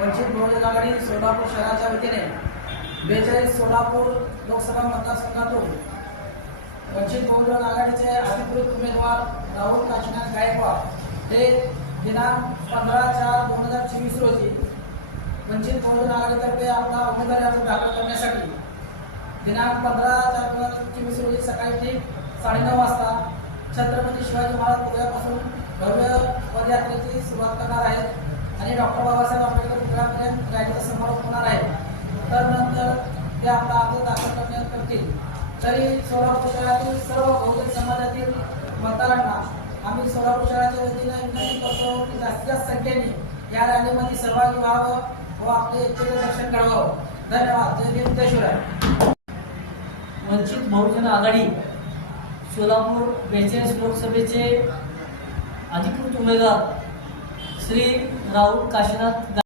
वंचित बहुजन आघाडी सोलापूर शहराच्या वतीने 42 सोलापूर लोकसभा मतदारसंघातून वंचित बहुजन आघाडीचे अधिकृत उमेदवार राहुल काशीनाथ गायकवाड हे दिनांक 15/4/2024 रोजी वंचित बहुजन आघाडीतर्फे आपला उमेदवारी अर्ज दाखल करण्यासाठी दिनांक 15/4/2024 रोजी सकाळी ठीक 9:30 वाजता छत्रपती शिवाजी महाराज पुतळ्यापासून भव्य पदयात्रेची सुरुवात करणार आहेत आणि डॉक्टर बाबासाहेब आंबेडकर पुतळ्यापर्यंत रॅलीचा समारोप होणार आहे. त्यानंतर ते आपला अर्ज दाखल करतील. तरी सोलापूर शहरातील सर्व बहुजन समाजातील मतदारांना आम्ही सोलापूर शहराच्या वतीने विनंती करतो की जास्तीत जास्त संख्येने या रॅलीमध्ये सहभागी व्हावं व आपले इच्छेचे दर्शन घडवावं. धन्यवाद. जय भीम, जय शिवराय. वंचित बहुजन आघाडी सोलापूर 42 लोकसभेचे अधिकृत उमेदवार श्री राहुल काशीनाथ